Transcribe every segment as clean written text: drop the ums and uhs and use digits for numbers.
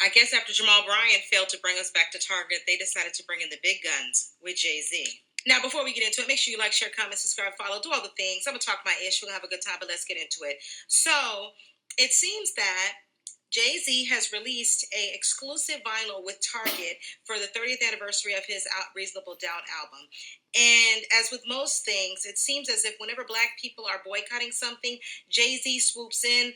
I guess after Jamal Bryant failed to bring us back to Target, they decided to bring in the big guns with JayZ. Now, before we get into it, make sure you like, share, comment, subscribe, follow, do all the things. I'm going to talk my ish. We're going to have a good time, but let's get into it. So, it seems that JayZ has released a exclusive vinyl with Target for the 30th anniversary of his Reasonable Doubt album. And as with most things, it seems as if whenever black people are boycotting something, JayZ swoops in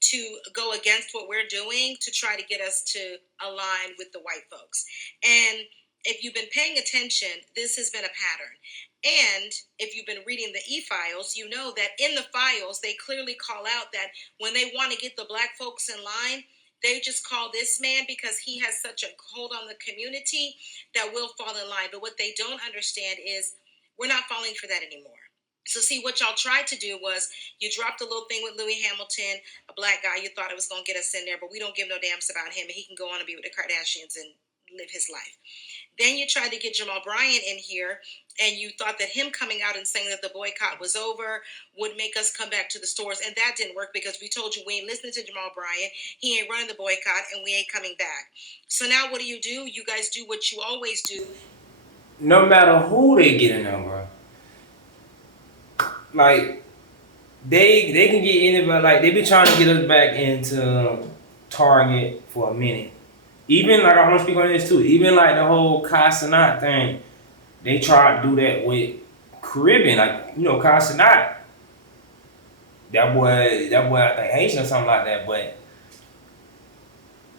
to go against what we're doing to try to get us to align with the white folks. And if you've been paying attention, this has been a pattern. And if you've been reading the e-files, you know that in the files, they clearly call out that when they want to get the black folks in line, they just call this man because he has such a hold on the community that we'll fall in line. But what they don't understand is we're not falling for that anymore. So see, what y'all tried to do was you dropped a little thing with Louis Hamilton, a black guy. You thought it was going to get us in there, but we don't give no damns about him, and he can go on and be with the Kardashians and live his life. Then you tried to get Jamal Bryant in here, and you thought that him coming out and saying that the boycott was over would make us come back to the stores, and that didn't work because we told you we ain't listening to Jamal Bryant, he ain't running the boycott, and we ain't coming back. So now what do? You guys do what you always do. No matter who they get in there, bro. Like they can get anybody. Like they been trying to get us back into Target for a minute. Even like I want to speak on this too. Even like the whole Casanat thing, they tried to do that with Caribbean. Like Casanat, that boy I think Haitian or something like that. But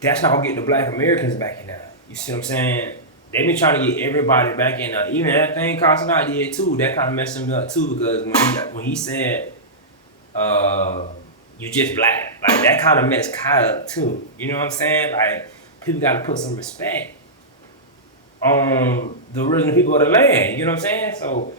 that's not gonna get the Black Americans back in there. You see what I'm saying? They been trying to get everybody back in there. Even that thing Casanat did too. That kind of messed him up too because when he said you just black. Like that kind of messed Kai up too. You know what I'm saying? Like people got to put some respect on the original people of the land. You know what I'm saying? So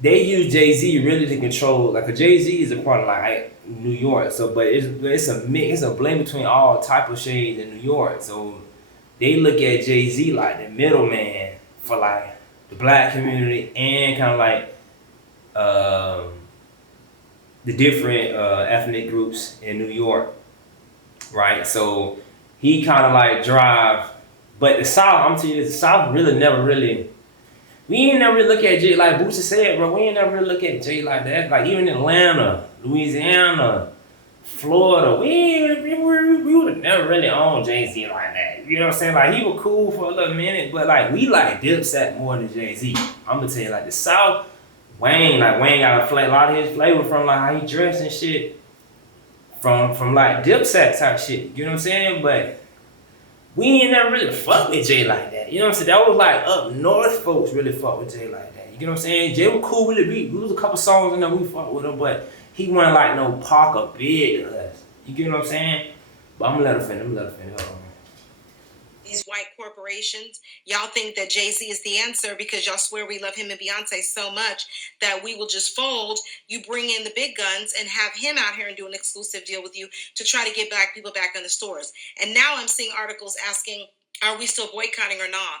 they use JayZ really to control. Like a JayZ is a part of like New York. So but it's a mix. It's a blend between all type of shades in New York. So they look at JayZ like the middleman for like the black community and kind of like. The different ethnic groups in New York, right? So he kind of like drive, but the South, I'm telling you, the South really never really. We ain't never really look at Jay like Boosie said, bro. We ain't never really look at Jay like that. Like even Atlanta, Louisiana, Florida, we would have never really owned JayZ like that. You know what I'm saying? Like he was cool for a little minute, but like we like Dipset more than JayZ. I'm gonna tell you, like the South. Wayne got a lot of his flavor from like how he dressed and shit, from like Dipset type shit. You know what I'm saying? But we ain't never really fuck with Jay like that. You know what I'm saying? That was like up north folks really fuck with Jay like that. You know what I'm saying? Jay was cool with the beat. There was a couple songs in there we fuck with him, but he wasn't like no Parker big to us. You get what I'm saying? But I'm gonna let her finish. Hold on. These white corporations, y'all think that JayZ is the answer because y'all swear we love him and Beyonce so much that we will just fold. You bring in the big guns and have him out here and do an exclusive deal with you to try to get black people back in the stores. And now I'm seeing articles asking, are we still boycotting or not?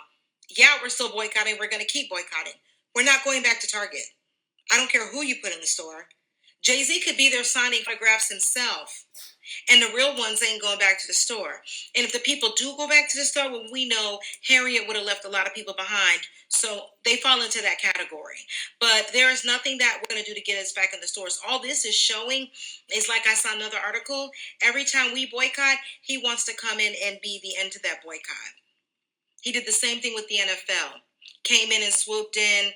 Yeah, we're still boycotting. We're going to keep boycotting. We're not going back to Target. I don't care who you put in the store. JayZ could be there signing autographs himself. And the real ones ain't going back to the store. And if the people do go back to the store, well, we know Harriet would have left a lot of people behind. So they fall into that category. But there is nothing that we're going to do to get us back in the stores. All this is showing is like I saw another article. Every time we boycott, he wants to come in and be the end to that boycott. He did the same thing with the NFL. Came in and swooped in.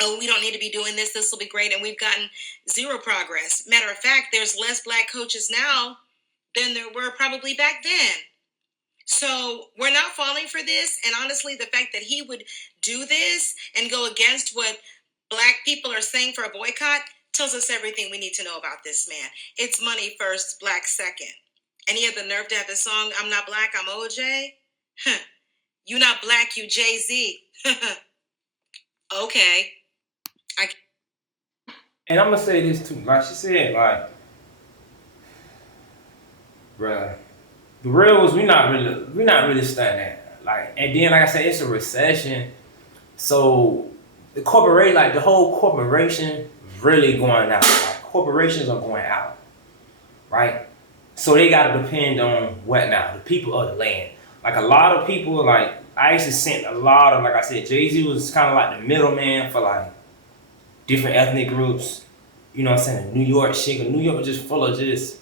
Oh, we don't need to be doing this. This will be great. And we've gotten zero progress. Matter of fact, there's less black coaches now than there were probably back then. So we're not falling for this. And honestly, the fact that he would do this and go against what black people are saying for a boycott tells us everything we need to know about this man. It's money first, black second. And he had the nerve to have the song, I'm not black, I'm OJ. You not black, you JayZ. Okay. And I'm gonna say this too. Like she said, like, bruh. The real was we not really studying that. Like and then like I said, it's a recession. So the corporate like the whole corporation really going out. Like corporations are going out. Right? So they gotta depend on what now? The people of the land. Like a lot of people, like Ice has sent a lot of, like I said, JayZ was kind of like the middleman for like different ethnic groups. You know what I'm saying? New York shit. 'Cause New York was just full of just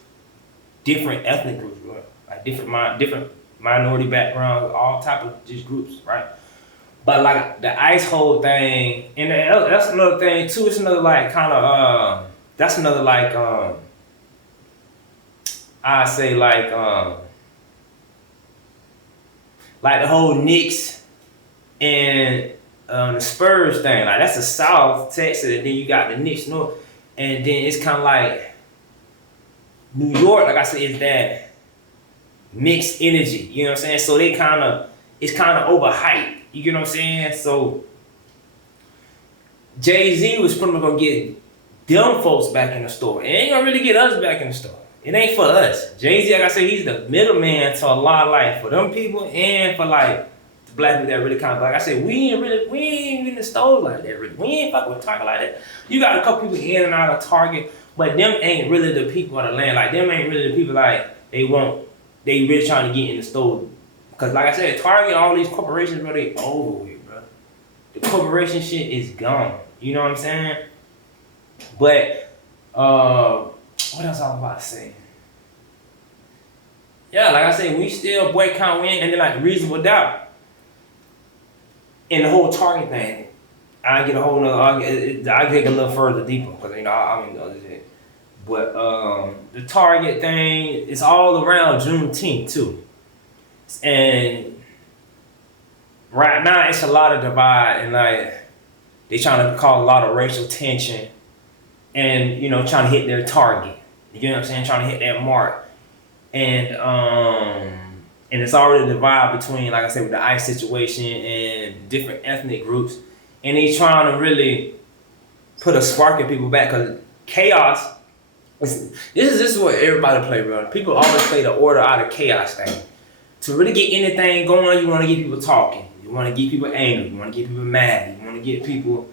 different ethnic groups, bro. Like different minority backgrounds, all type of just groups, right? But like the Ice whole thing, and that's another thing too. It's another like kind of that's another like I say like the whole Knicks and the Spurs thing. Like that's the South, Texas, and then you got the Knicks North, and then it's kind of like New York. Like I said, is that mixed energy. You know what I'm saying? So it's kind of overhyped. You get what I'm saying? So JayZ was pretty much gonna get them folks back in the store. It ain't gonna really get us back in the store. It ain't for us. JayZ, like I said, he's the middleman to a lot of life for them people and for like the black people that really kind of like I said, we ain't in the store like that really. We ain't fucking with Target like that. You got a couple people in and out of Target, but them ain't really the people of the land. Like them ain't really the people like they really trying to get in the store. Cause like I said, Target, all these corporations, bro, they over with, bro. The corporation shit is gone. You know what I'm saying? But what else I was about to say? Yeah, like I said, we still boycott win, and then like reasonable doubt. And the whole Target thing, I get a whole nother. I take a little further deeper because you know I mean the other shit. But the Target thing is all around Juneteenth too, and right now it's a lot of divide and like they trying to cause a lot of racial tension, and you know trying to hit their target. You know what I'm saying? Trying to hit that mark. And it's already a divide between, like I said, with the ICE situation and different ethnic groups. And they trying to really put a spark in people back because chaos, this is what everybody play, bro. People always play the order out of chaos thing. To really get anything going, you want to get people talking. You want to get people angry. You want to get people mad. You want to get people...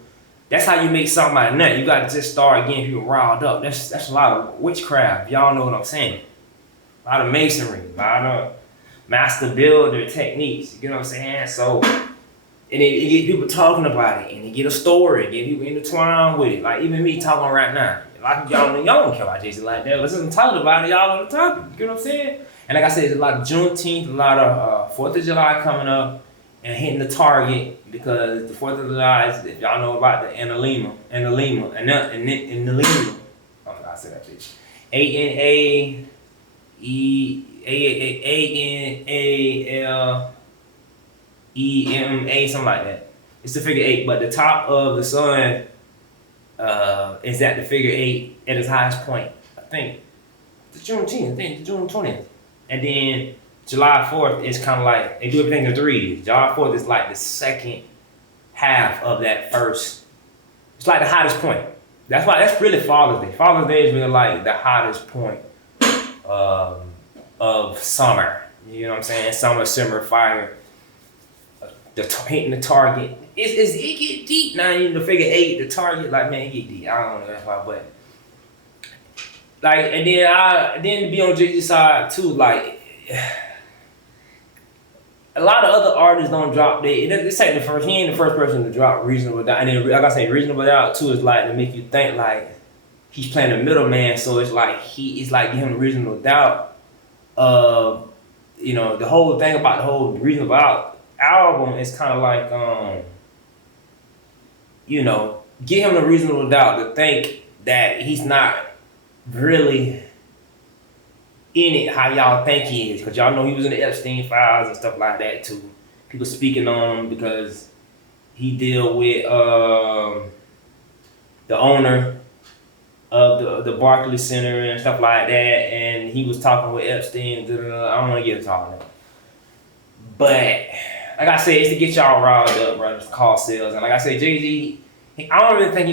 That's how you make something out of nothing. You got to just start getting people riled up. That's a lot of witchcraft. Y'all know what I'm saying. A lot of masonry. A lot of master builder techniques. You know what I'm saying? So, and it get people talking about it. And it get a story. Get people intertwined with it. Like even me talking right now. Like y'all don't care about JayZ like that. But since I'm talking about it, y'all on the topic. You know what I'm saying? And like I said, there's a lot of Juneteenth, a lot of 4th of July coming up. And hitting the target because the 4th of July is, if y'all know about the Analema, I said that bitch. ANALEMA, something like that. It's the figure 8, but the top of the sun is at the figure 8 at its highest point. I think it's June 20th. And then July 4th is kind of like, they do everything in threes. July 4th is like the second half of that first. It's like the hottest point. That's really Father's Day. Father's Day is really like the hottest point of summer. You know what I'm saying? Summer, simmer, fire. Hitting the target. It get deep now. You know, the figure 8, the target, like man, it get deep. I don't know that's why, but like, and then to be on JayZ's side too, like. A lot of other artists don't drop this ain't he ain't the first person to drop Reasonable Doubt. And then like I say, Reasonable Doubt too is like to make you think like he's playing the middleman, so it's like it's like giving him Reasonable Doubt. You know, the whole thing about the whole Reasonable Doubt album is kinda like you know, give him the Reasonable Doubt to think that he's not really in it how y'all think he is, because y'all know he was in the Epstein files and stuff like that too. People speaking on him because he deal with the owner of the Barclays Center and stuff like that, and he was talking with Epstein. I don't want to get into all that, but like I said, it's to get y'all riled up, bro. It's call sales, and like I said, JayZ, I don't really think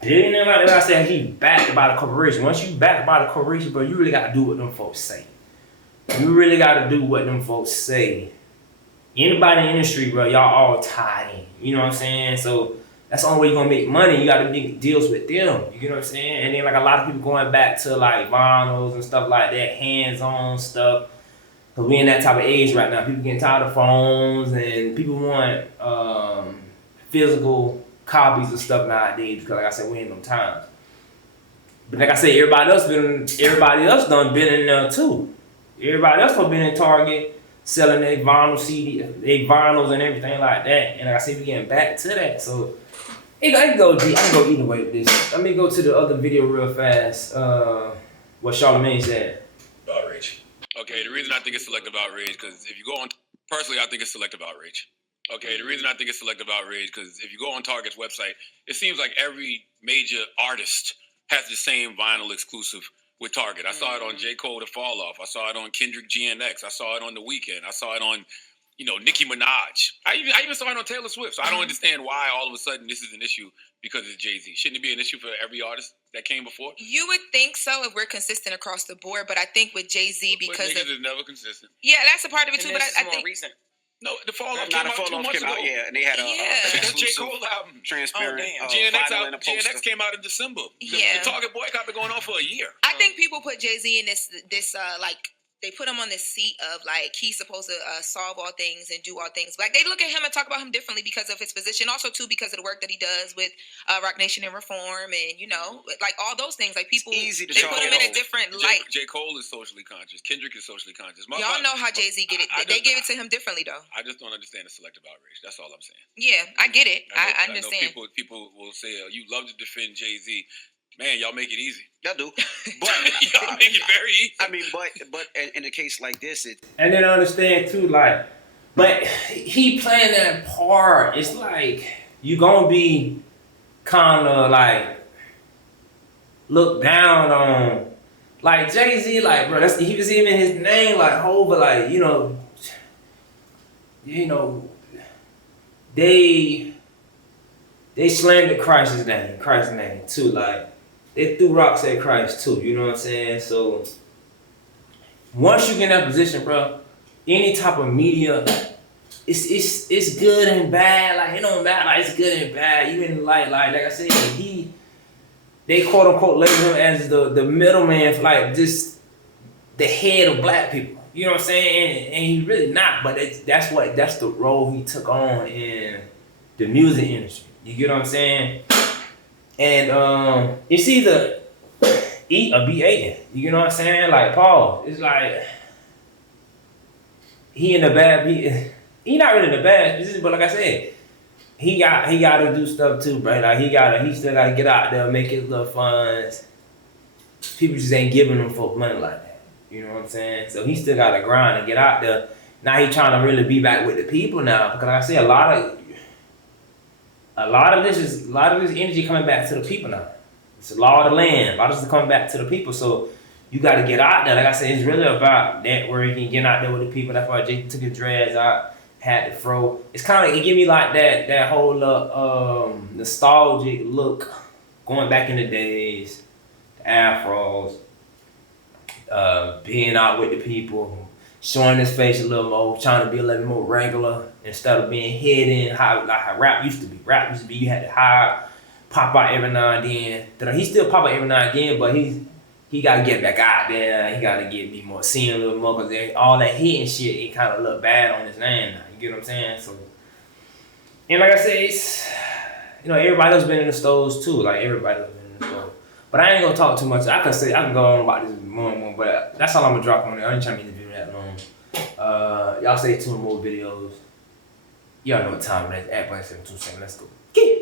billionaire like that. I said he backed by the corporation. Once you backed by the corporation, bro, you really gotta do what them folks say. You really gotta do what them folks say. Anybody in the industry, bro, y'all all tied in. You know what I'm saying? So That's the only way you're gonna make money. You gotta make deals with them. You get what I'm saying? And then like a lot of people going back to like vinyls and stuff like that, hands-on stuff. Cause we in that type of age right now. People getting tired of phones and people want physical copies of stuff nowadays. Because like I said, we in them times. But like I said, everybody else done been in there too. Everybody else done been in Target selling their vinyl CD, their vinyls and everything like that. And like I said, we getting back to that. So I can go either way with this. Let me go to the other video real fast. What Charlamagne said. Outrage. Okay, the reason I think it's selective outrage, because if you go on, personally, I think it's selective outrage. Okay, the reason I think it's selective outrage, because if you go on Target's website, it seems like every major artist has the same vinyl exclusive with Target. I saw it on J. Cole, The Fall Off. I saw it on Kendrick GNX. I saw it on The Weeknd. I saw it on, Nicki Minaj. I even saw it on Taylor Swift. So I don't understand why all of a sudden this is an issue because it's JayZ. Shouldn't it be an issue for every artist that came before? You would think so if we're consistent across the board, but I think with JayZ because niggas is never consistent. Yeah, that's a part of it too. But I think recent. No, The Fall Off came out 2 months ago. Yeah, and they had a J. Cole album. Transparent. GNX came out in December. Yeah. The Target boycott been going on for a year. I think people put JayZ in this like they put him on this seat of like he's supposed to solve all things and do all things. Like they look at him and talk about him differently because of his position, also too because of the work that he does with Rock Nation and Reform, and like all those things. Like people, it's easy to they put him in a different light. J. Cole is socially conscious. Kendrick is socially conscious. Y'all know how JayZ get it. They give it to him differently though. I just don't understand the selective outrage. That's all I'm saying. Yeah, I get it. I understand. I know people will say you love to defend JayZ. Man, y'all make it easy. Y'all do, but y'all make it very easy. I mean, but in a case like this, and then I understand too, like, but he playing that part. It's like you gonna be kind of like looked down on, like JayZ, like bro. He was even his name, like Hova, like they slandered Christ's name too, like. They threw rocks at Christ too, you know what I'm saying? So once you get in that position, bro, any type of media, it's good and bad. Like it don't matter, like it's good and bad. Even like I said, they quote unquote label him as the middleman for like just the head of black people. You know what I'm saying? And he's really not, but that's the role he took on in the music industry. You get what I'm saying? And it's either eat or be eaten. You know what I'm saying? Like Paul, it's like he not really in the bad position, but like I said, he got to do stuff too, bro. Like he still gotta get out there, make his little funds. People just ain't giving him folk money like that. You know what I'm saying? So he still gotta grind and get out there. Now he trying to really be back with the people now, because like I say, a lot of this energy coming back to the people now. It's the law of the land. A lot of this is coming back to the people. So you got to get out there. Like I said, it's really about networking, getting out there with the people. That's why Jay took his dreads out, had the fro. It's kind of, it give me like that whole nostalgic look, going back in the days, the afros, being out with the people, showing his face a little more, trying to be a little more regular instead of being hidden, how rap used to be. Rap used to be you had to hide, pop out every now and then. He still pop out every now and again, but he got to get back out there. He got to get me more, seen a little more, because all that hitting shit, it kind of look bad on his name now. You get what I'm saying? So, and like I said, it's, everybody else been in the stores too. Like everybody else been in the stores. But I ain't gonna talk too much. I can go on about this more and more, but that's all I'm gonna drop on it. I ain't trying to make the video that long. Y'all stay tuned for more videos. Y'all know what time it is. At 727. Let's go.